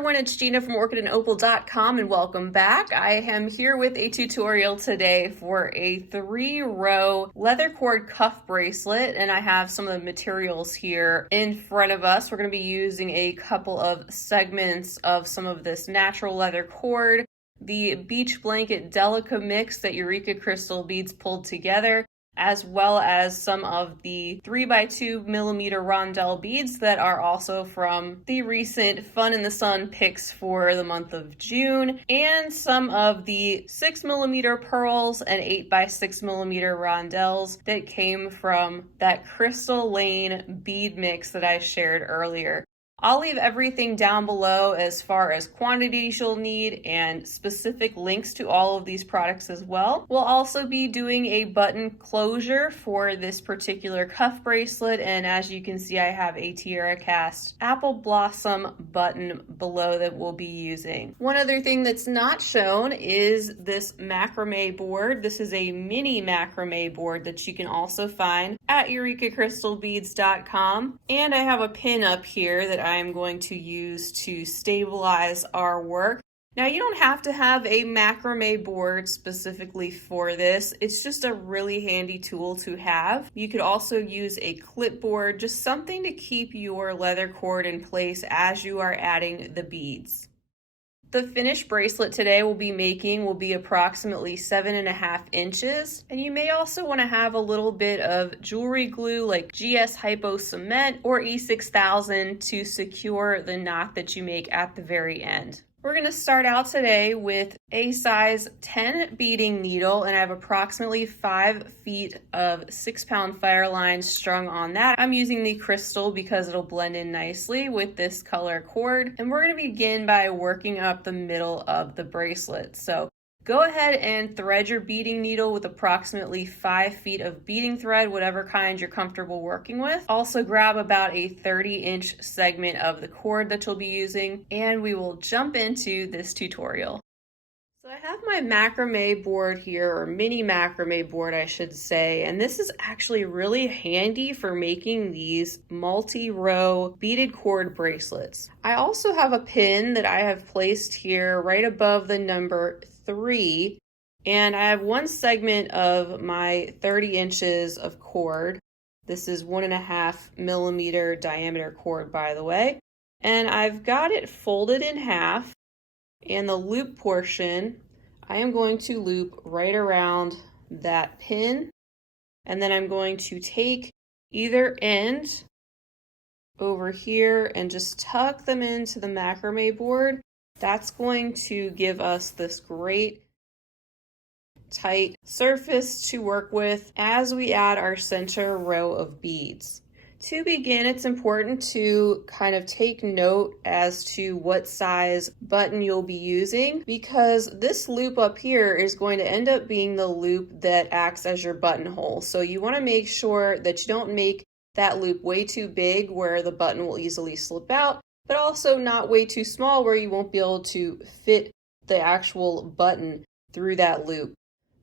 everyone, it's Gina from orchidandopal.com and welcome back. I am here with a tutorial today for a 3-row leather cord cuff bracelet, and I have some of the materials here in front of us. We're going to be using a couple of segments of some of this natural leather cord, the beach blanket Delica mix that Eureka Crystal Beads pulled together, as well as some of the 3x2 millimeter Rondelle beads that are also from the recent Fun in the Sun picks for the month of June, and some of the 6mm pearls and 8x6 millimeter rondelles that came from that Crystal Lane bead mix that I shared earlier. I'll leave everything down below as far as quantities you'll need and specific links to all of these products as well. We'll also be doing a button closure for this particular cuff bracelet, and as you can see, I have a Tierracast apple blossom button below that we'll be using. One other thing that's not shown is this macrame board. This is a mini macrame board that you can also find at eurekacrystalbeads.com, and I have a pin up here that I'm going to use to stabilize our work. Now, you don't have to have a macrame board specifically for this. It's just a really handy tool to have. You could also use a clipboard, just something to keep your leather cord in place as you are adding the beads. The finished bracelet today we'll be making will be approximately 7.5 inches. And you may also want to have a little bit of jewelry glue like GS Hypo Cement or E6000 to secure the knot that you make at the very end. We're going to start out today with a size 10 beading needle, and I have approximately 5 feet of 6-pound Fireline strung on that. I'm using the crystal because it'll blend in nicely with this color cord, and we're going to begin by working up the middle of the bracelet. So go ahead and thread your beading needle with approximately 5 feet of beading thread, whatever kind you're comfortable working with. Also grab about a 30-inch segment of the cord that you'll be using, and we will jump into this tutorial. So I have my macrame board here, or mini macrame board I should say, and this is actually really handy for making these multi-row beaded cord bracelets. I also have a pin that I have placed here right above the number 3, and I have one segment of my 30 inches of cord. This is 1.5 millimeter diameter cord, by the way, and I've got it folded in half, and the loop portion I am going to loop right around that pin, and then I'm going to take either end over here and just tuck them into the macrame board. That's going to give us this great tight surface to work with as we add our center row of beads. To begin, it's important to kind of take note as to what size button you'll be using, because this loop up here is going to end up being the loop that acts as your buttonhole. So you want to make sure that you don't make that loop way too big where the button will easily slip out, but also not way too small where you won't be able to fit the actual button through that loop.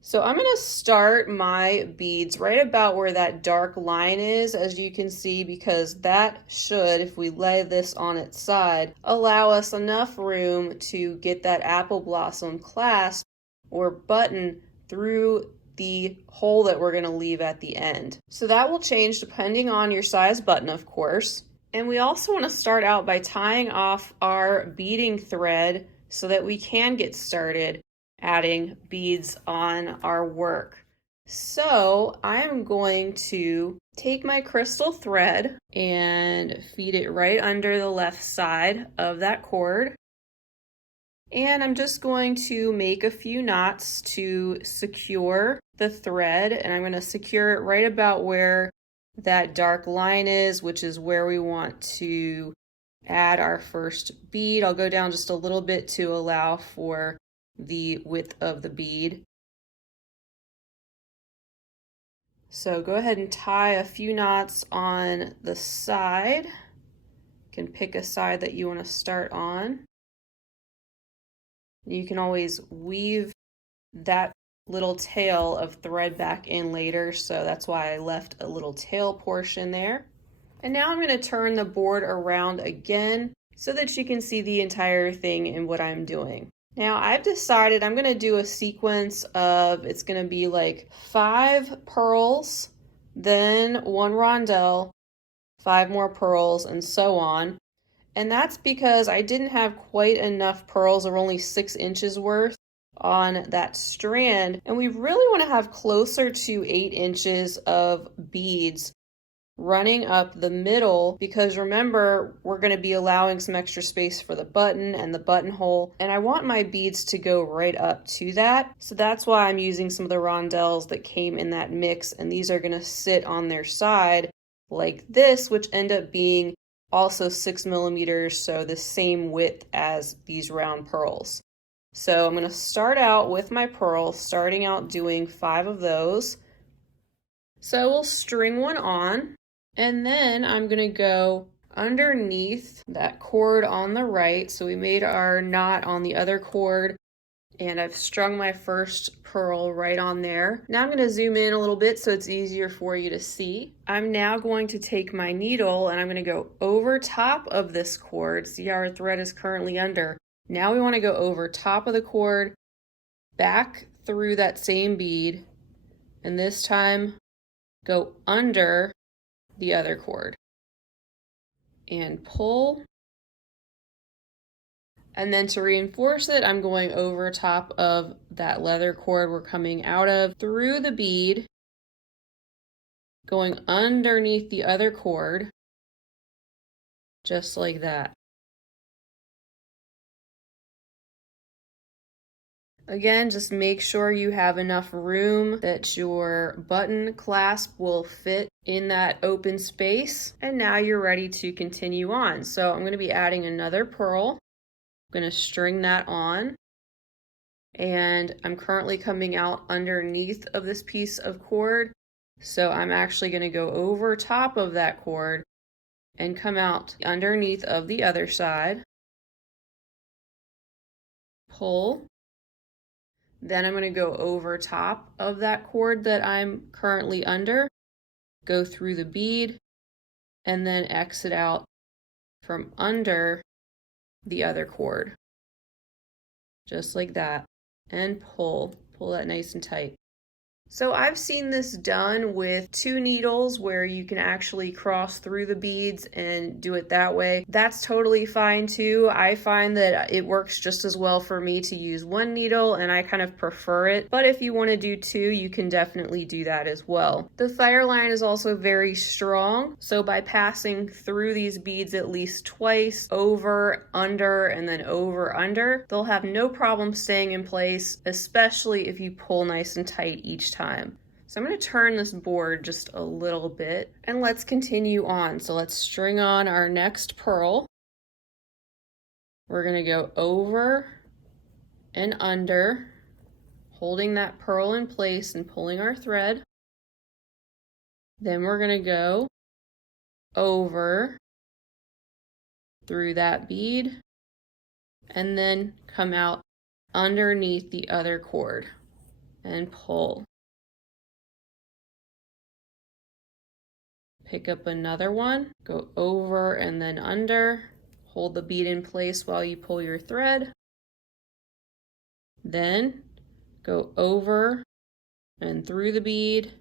So I'm going to start my beads right about where that dark line is, as you can see, because that should, if we lay this on its side, allow us enough room to get that apple blossom clasp or button through the hole that we're going to leave at the end. So that will change depending on your size button, of course. And we also want to start out by tying off our beading thread so that we can get started adding beads on our work. So I'm going to take my crystal thread and feed it right under the left side of that cord. And I'm just going to make a few knots to secure the thread, and I'm going to secure it right about where that dark line is, which is where we want to add our first bead. I'll go down just a little bit to allow for the width of the bead. So go ahead and tie a few knots on the side. You can pick a side that you want to start on. You can always weave that little tail of thread back in later, so that's why I left a little tail portion there. And now I'm going to turn the board around again so that you can see the entire thing and what I'm doing. Now I've decided I'm going to do a sequence of, it's going to be like 5 pearls, then 1 rondelle, 5 more pearls, and so on. And that's because I didn't have quite enough pearls, or only 6 inches worth on that strand. And we really want to have closer to 8 inches of beads running up the middle, because remember, we're going to be allowing some extra space for the button and the buttonhole, and I want my beads to go right up to that. So that's why I'm using some of the rondelles that came in that mix, and these are going to sit on their side like this, which end up being also 6 millimeters, so the same width as these round pearls. So I'm going to start out with my pearls, starting out doing 5 of those. So we'll string one on, and then I'm going to go underneath that cord on the right. So we made our knot on the other cord, and I've strung my first pearl right on there. Now I'm going to zoom in a little bit so it's easier for you to see. I'm now going to take my needle and I'm going to go over top of this cord. See how our thread is currently under. Now we want to go over top of the cord, back through that same bead, and this time go under the other cord and pull. And then to reinforce it, I'm going over top of that leather cord we're coming out of, through the bead, going underneath the other cord, just like that. Again, just make sure you have enough room that your button clasp will fit in that open space. And now you're ready to continue on. So I'm going to be adding another pearl. I'm going to string that on. And I'm currently coming out underneath of this piece of cord. So I'm actually going to go over top of that cord and come out underneath of the other side. Pull. Then I'm going to go over top of that cord that I'm currently under, go through the bead, and then exit out from under the other cord. Just like that. And pull. Pull that nice and tight. So I've seen this done with 2 needles where you can actually cross through the beads and do it that way. That's totally fine too. I find that it works just as well for me to use 1 needle, and I kind of prefer it. But if you want to do 2, you can definitely do that as well. The Fireline is also very strong, so by passing through these beads at least twice, over, under, and then over, under, they'll have no problem staying in place, especially if you pull nice and tight each time. So I'm going to turn this board just a little bit and let's continue on. So let's string on our next pearl. We're going to go over and under, holding that pearl in place and pulling our thread. Then we're going to go over through that bead and then come out underneath the other cord and pull. Pick up another one, go over and then under, hold the bead in place while you pull your thread. Then go over and through the bead,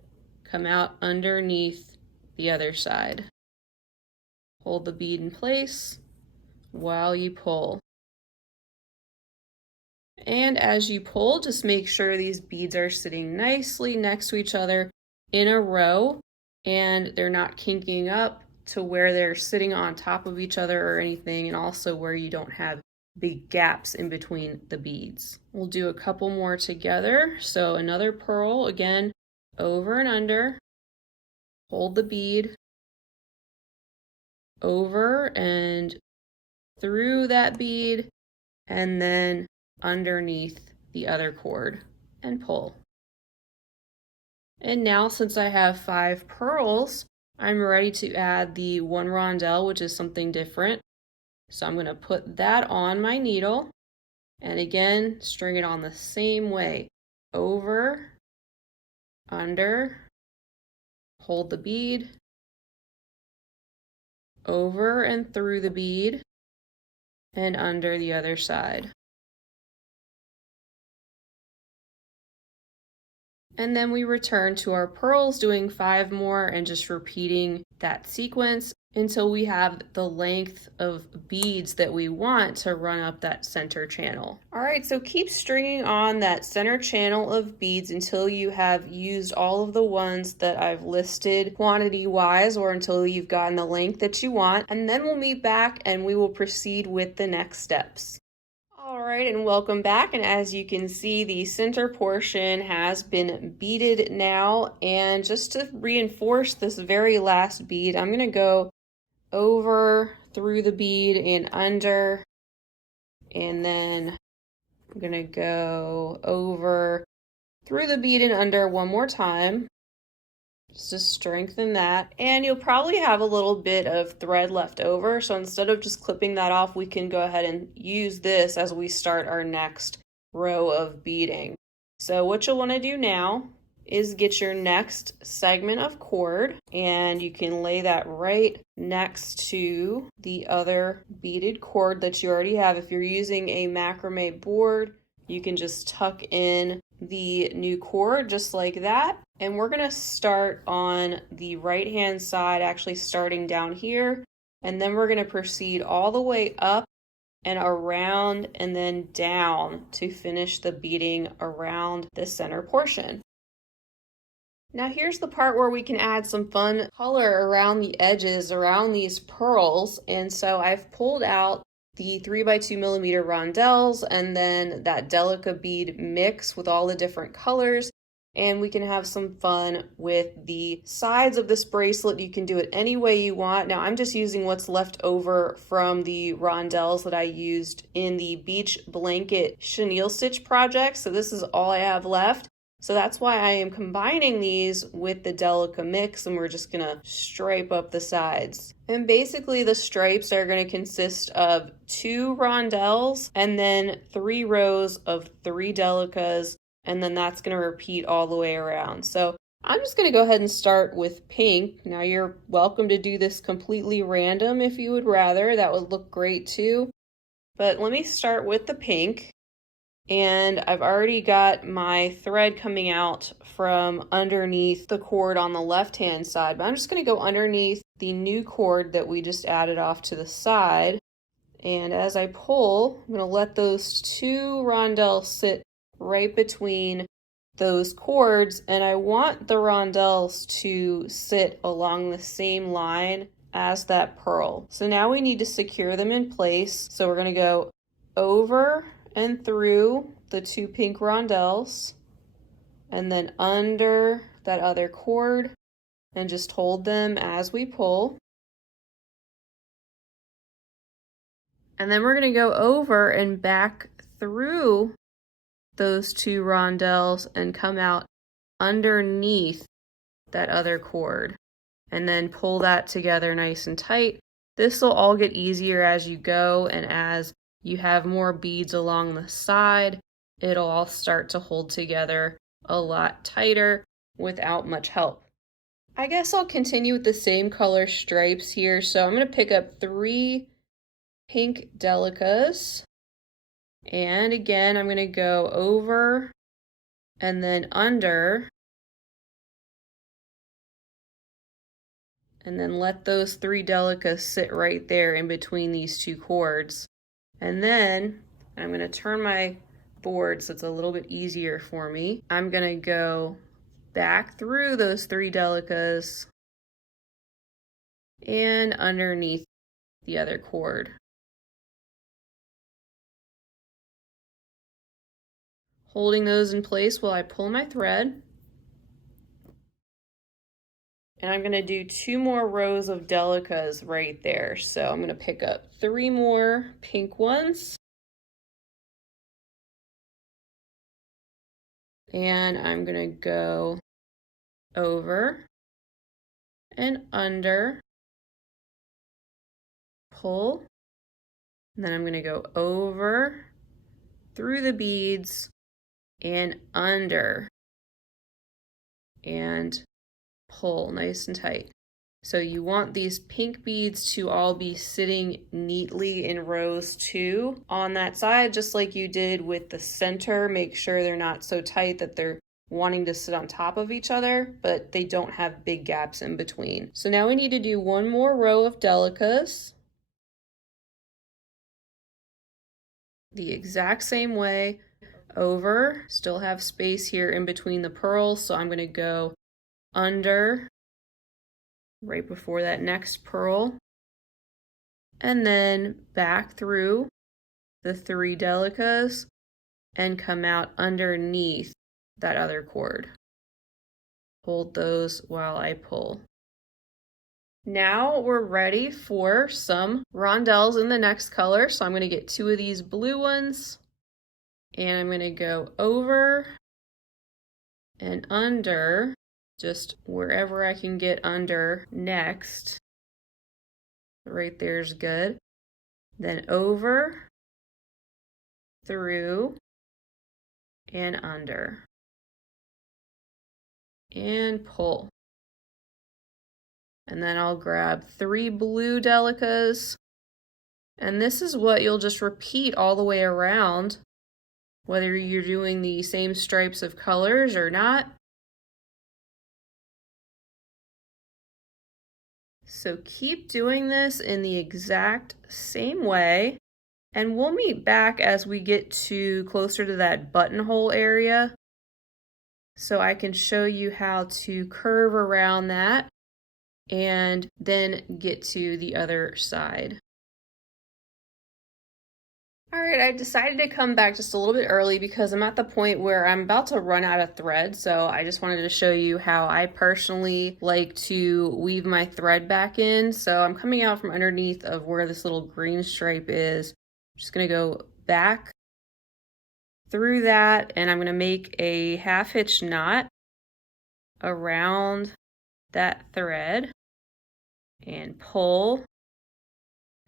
come out underneath the other side. Hold the bead in place while you pull. And as you pull, just make sure these beads are sitting nicely next to each other in a row, and they're not kinking up to where they're sitting on top of each other or anything, and also where you don't have big gaps in between the beads. We'll do a couple more together. So another pearl, again, over and under, hold the bead, over and through that bead, and then underneath the other cord and pull. And now, since I have 5 pearls, I'm ready to add the 1 rondelle, which is something different. So I'm going to put that on my needle and again string it on the same way. Over, under, hold the bead, over and through the bead, and under the other side. And then we return to our pearls, doing 5 more and just repeating that sequence until we have the length of beads that we want to run up that center channel. All right, so keep stringing on that center channel of beads until you have used all of the ones that I've listed quantity-wise, or until you've gotten the length that you want, and then we'll meet back and we will proceed with the next steps. All right, and welcome back. And as you can see, the center portion has been beaded now. And just to reinforce this very last bead, I'm going to go over through the bead and under. And then I'm going to go over through the bead and under one more time, just to strengthen that. And you'll probably have a little bit of thread left over, so instead of just clipping that off, we can go ahead and use this as we start our next row of beading. So what you'll want to do now is get your next segment of cord, and you can lay that right next to the other beaded cord that you already have. If you're using a macrame board, you can just tuck in the new cord just like that. And we're going to start on the right hand side, actually starting down here, and then we're going to proceed all the way up and around and then down to finish the beading around the center portion. Now here's the part where we can add some fun color around the edges, around these pearls. And so I've pulled out the 3x2mm rondelles and then that Delica bead mix with all the different colors. And we can have some fun with the sides of this bracelet. You can do it any way you want. Now I'm just using what's left over from the rondelles that I used in the beach blanket chenille stitch project. So this is all I have left. So that's why I am combining these with the Delica mix, and we're just gonna stripe up the sides. And basically the stripes are gonna consist of 2 rondelles and then 3 rows of 3 Delicas, and then that's gonna repeat all the way around. So I'm just gonna go ahead and start with pink. Now you're welcome to do this completely random if you would rather. That would look great too. But let me start with the pink. And I've already got my thread coming out from underneath the cord on the left hand side, but I'm just going to go underneath the new cord that we just added off to the side. And as I pull, I'm going to let those 2 rondelles sit right between those cords, and I want the rondelles to sit along the same line as that pearl. So now we need to secure them in place. So we're going to go over and through the 2 pink rondelles, and then under that other cord, and just hold them as we pull. And then we're going to go over and back through those 2 rondelles and come out underneath that other cord, and then pull that together nice and tight. This will all get easier as you go, and as you have more beads along the side, it'll all start to hold together a lot tighter without much help. I guess I'll continue with the same color stripes here. So I'm going to pick up 3 pink Delicas, and again I'm going to go over and then under, and then let those 3 Delicas sit right there in between these 2 cords. And then I'm going to turn my board so it's a little bit easier for me. I'm going to go back through those 3 Delicas and underneath the other cord. Holding those in place while I pull my thread. And I'm going to do 2 more rows of Delicas right there. So I'm going to pick up 3 more pink ones. And I'm going to go over and under, pull, and then I'm going to go over, through the beads, and under, and pull nice and tight. So you want these pink beads to all be sitting neatly in rows 2 on that side, just like you did with the center. Make sure they're not so tight that they're wanting to sit on top of each other, but they don't have big gaps in between. So now we need to do one more row of Delicas. The exact same way over, still have space here in between the pearls, so I'm going to go under right before that next pearl, and then back through the 3 Delicas and come out underneath that other cord. Hold those while I pull. Now we're ready for some rondelles in the next color, so I'm going to get 2 of these blue ones, and I'm going to go over and under, just wherever I can get under next. Right there's good. Then over, through, and under. And pull. And then I'll grab 3 blue Delicas. And this is what you'll just repeat all the way around, whether you're doing the same stripes of colors or not. So keep doing this in the exact same way, and we'll meet back as we get to closer to that buttonhole area, so I can show you how to curve around that and then get to the other side. Alright, I decided to come back just a little bit early because I'm at the point where I'm about to run out of thread, so I just wanted to show you how I personally like to weave my thread back in. So I'm coming out from underneath of where this little green stripe is. I'm just going to go back through that, and I'm going to make a half hitch knot around that thread and pull.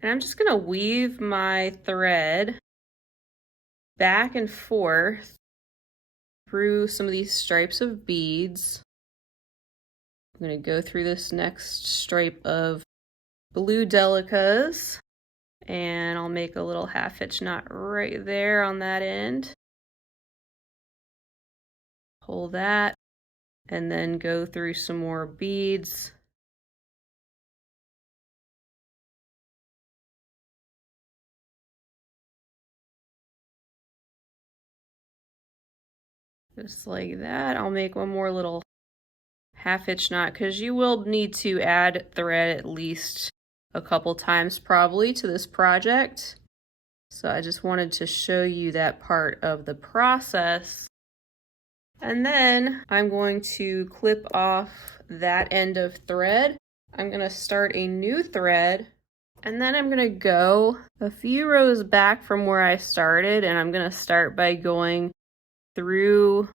And I'm just going to weave my thread back and forth through some of these stripes of beads. I'm going to go through this next stripe of blue Delicas, and I'll make a little half hitch knot right there on that end. Pull that, and then go through some more beads. Just like that. I'll make one more little half hitch knot because you will need to add thread at least a couple times probably to this project. So I just wanted to show you that part of the process. And then I'm going to clip off that end of thread. I'm going to start a new thread, and then I'm going to go a few rows back from where I started, and I'm going to start by going through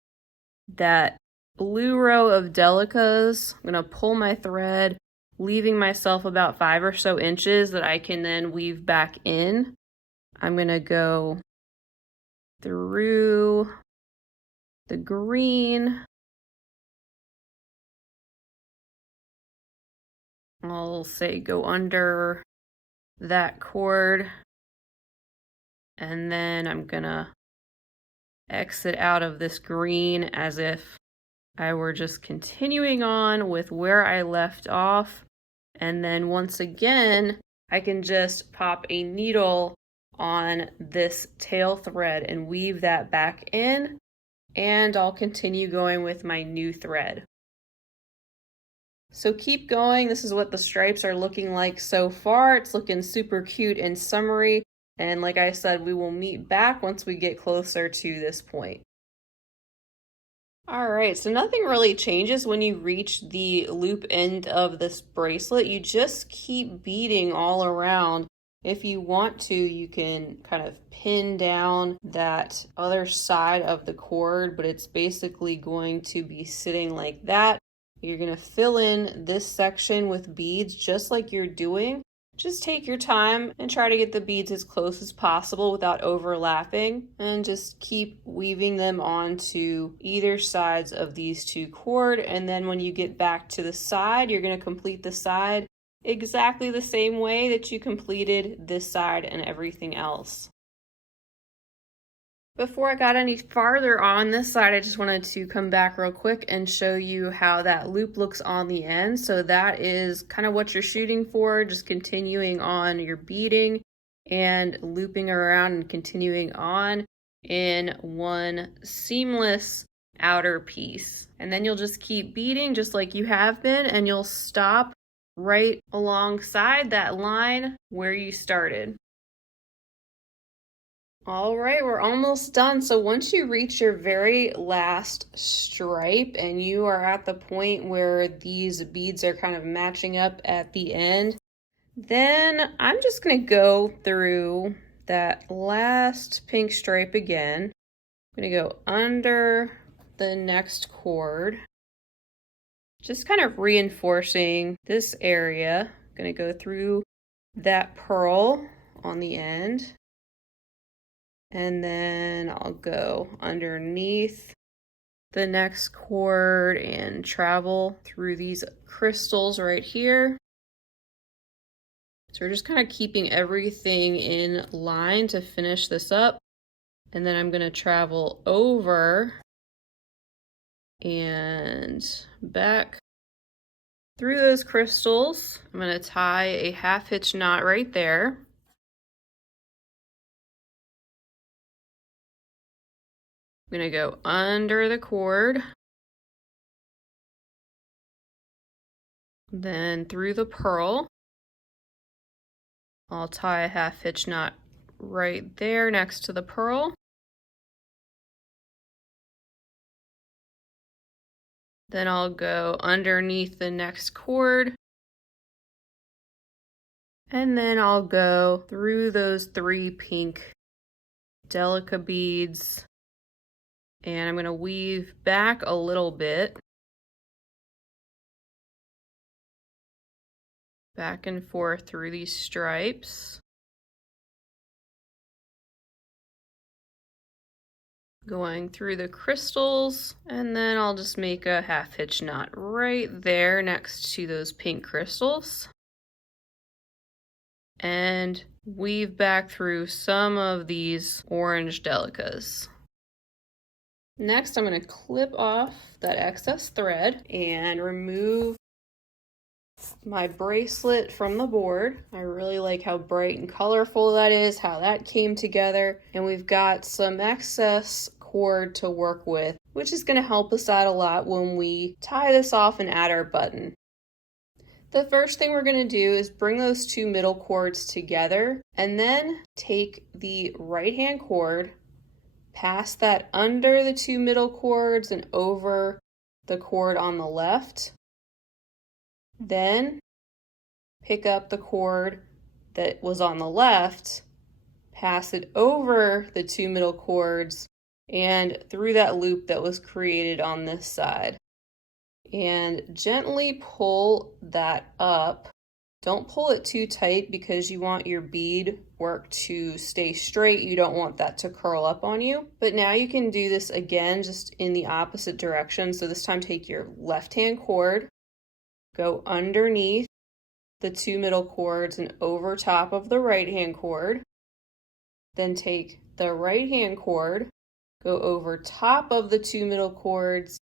that blue row of Delicas. I'm going to pull my thread, leaving myself about 5 or so inches that I can then weave back in. I'm going to go through the green. I'll say go under that cord, and then I'm going to exit out of this green as if I were just continuing on with where I left off. And then once again, I can just pop a needle on this tail thread and weave that back in, and I'll continue going with my new thread. So keep going. This is what the stripes are looking like so far. It's looking super cute and summery. And like I said, we will meet back once we get closer to this point. Alright, so nothing really changes when you reach the loop end of this bracelet. You just keep beading all around. If you want to, you can kind of pin down that other side of the cord, but it's basically going to be sitting like that. You're going to fill in this section with beads just like you're doing Just take your time and try to get the beads as close as possible without overlapping, and just keep weaving them onto either sides of these two cord. And then when you get back to the side, you're going to complete the side exactly the same way that you completed this side and everything else. Before I got any farther on this side, I just wanted to come back real quick and show you how that loop looks on the end. So that is kind of what you're shooting for, just continuing on your beading and looping around and continuing on in one seamless outer piece. And then you'll just keep beading just like you have been, and you'll stop right alongside that line where you started. All right, we're almost done. So once you reach your very last stripe and you are at the point where these beads are kind of matching up at the end, then I'm just going to go through that last pink stripe again. I'm going to go under the next cord, just kind of reinforcing this area. I'm going to go through that pearl on the end. And then I'll go underneath the next cord and travel through these crystals right here. So we're just kind of keeping everything in line to finish this up. And then I'm going to travel over and back through those crystals. I'm going to tie a half hitch knot right there. I'm going to go under the cord, then through the pearl. I'll tie a half hitch knot right there next to the pearl. Then I'll go underneath the next cord, and then I'll go through those 3 pink Delica beads. And I'm going to weave back a little bit, back and forth through these stripes, going through the crystals, and then I'll just make a half hitch knot right there next to those pink crystals, and weave back through some of these orange Delicas. Next, I'm going to clip off that excess thread and remove my bracelet from the board. I really like how bright and colorful that is, how that came together. And we've got some excess cord to work with, which is going to help us out a lot when we tie this off and add our button. The first thing we're going to do is bring those 2 middle cords together, and then take the right hand cord, pass that under the 2 middle cords and over the cord on the left. Then pick up the cord that was on the left, pass it over the 2 middle cords and through that loop that was created on this side. And gently pull that up. Don't pull it too tight because you want your bead work to stay straight. You don't want that to curl up on you. But now you can do this again, just in the opposite direction. So this time take your left hand cord, go underneath the 2 middle cords and over top of the right hand cord. Then take the right hand cord, go over top of the 2 middle cords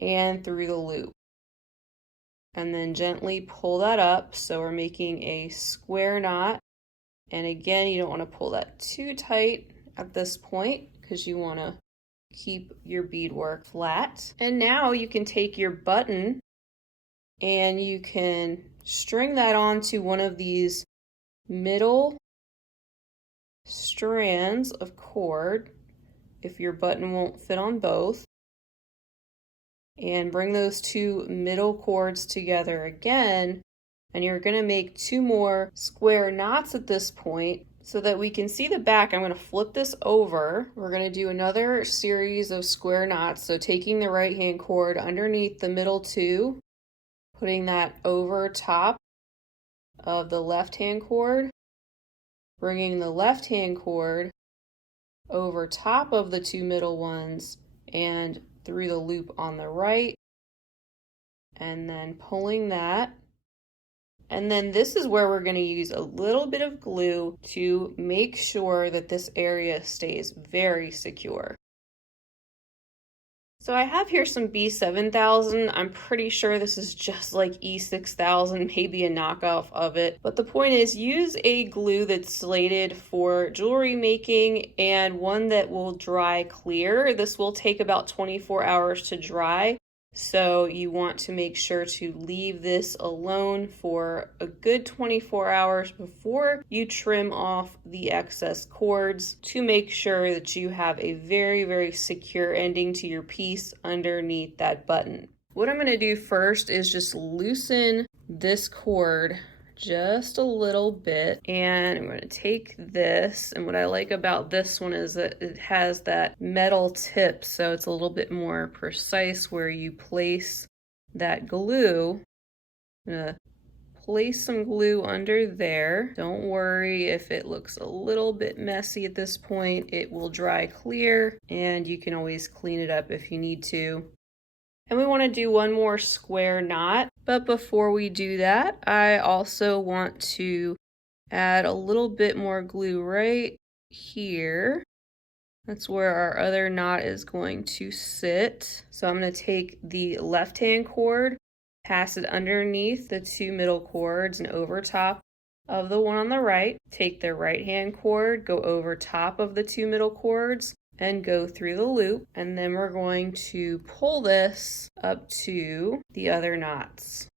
and through the loop. And then gently pull that up, so we're making a square knot. And again, you don't want to pull that too tight at this point because you want to keep your beadwork flat. And now you can take your button and you can string that onto one of these middle strands of cord if your button won't fit on both. And bring those 2 middle cords together again, and you're going to make 2 more square knots at this point so that we can see the back. I'm going to flip this over. We're going to do another series of square knots. So taking the right hand cord underneath the middle 2, putting that over top of the left-hand cord, bringing the left-hand cord over top of the 2 middle ones and through the loop on the right, and then pulling that. And then this is where we're going to use a little bit of glue to make sure that this area stays very secure. So I have here some B7000. I'm pretty sure this is just like E6000, maybe a knockoff of it. But the point is, use a glue that's slated for jewelry making and one that will dry clear. This will take about 24 hours to dry. So you want to make sure to leave this alone for a good 24 hours before you trim off the excess cords to make sure that you have a very, very secure ending to your piece underneath that button. What I'm going to do first is just loosen this cord just a little bit, and I'm going to take this, and what I like about this one is that it has that metal tip, so it's a little bit more precise where you place that glue. I'm going to place some glue under there. Don't worry if it looks a little bit messy at this point. It will dry clear and you can always clean it up if you need to. And we want to do one more square knot, but before we do that, I also want to add a little bit more glue right here. That's where our other knot is going to sit. So I'm going to take the left-hand cord, pass it underneath the 2 middle cords and over top of the one on the right. Take the right-hand cord, go over top of the 2 middle cords, and go through the loop, and then we're going to pull this up to the other knots.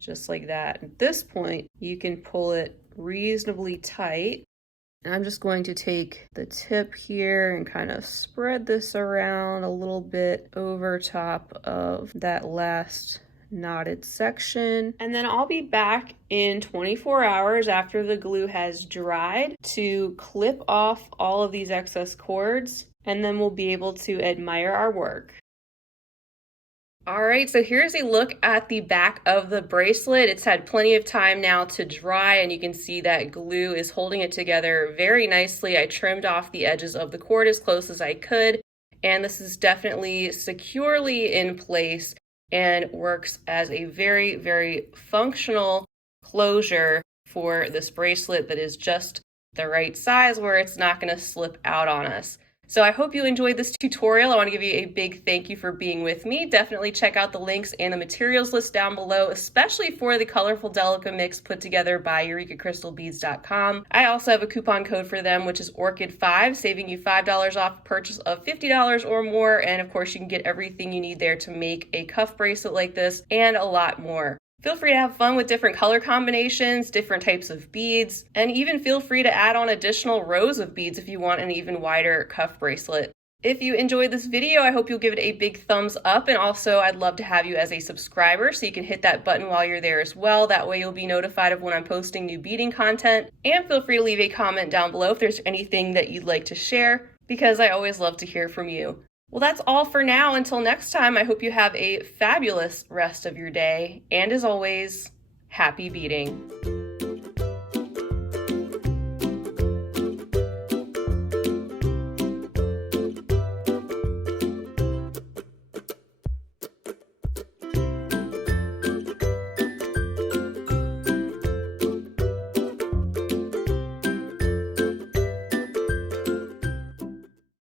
Just like that. At this point, you can pull it reasonably tight. And I'm just going to take the tip here and kind of spread this around a little bit over top of that last knotted section, and then I'll be back in 24 hours after the glue has dried to clip off all of these excess cords, and then we'll be able to admire our work. Alright, so here's a look at the back of the bracelet. It's had plenty of time now to dry, and you can see that glue is holding it together very nicely. I trimmed off the edges of the cord as close as I could, and this is definitely securely in place and works as a very, very functional closure for this bracelet that is just the right size where it's not going to slip out on us. So I hope you enjoyed this tutorial. I want to give you a big thank you for being with me. Definitely check out the links and the materials list down below, especially for the colorful Delica mix put together by EurekaCrystalBeads.com. I also have a coupon code for them, which is Orchid5, saving you $5 off a purchase of $50 or more. And of course, you can get everything you need there to make a cuff bracelet like this and a lot more. Feel free to have fun with different color combinations, different types of beads, and even feel free to add on additional rows of beads if you want an even wider cuff bracelet. If you enjoyed this video, I hope you'll give it a big thumbs up, and also I'd love to have you as a subscriber so you can hit that button while you're there as well. That way you'll be notified of when I'm posting new beading content. And feel free to leave a comment down below if there's anything that you'd like to share, because I always love to hear from you. Well, that's all for now. Until next time, I hope you have a fabulous rest of your day. And as always, happy beading.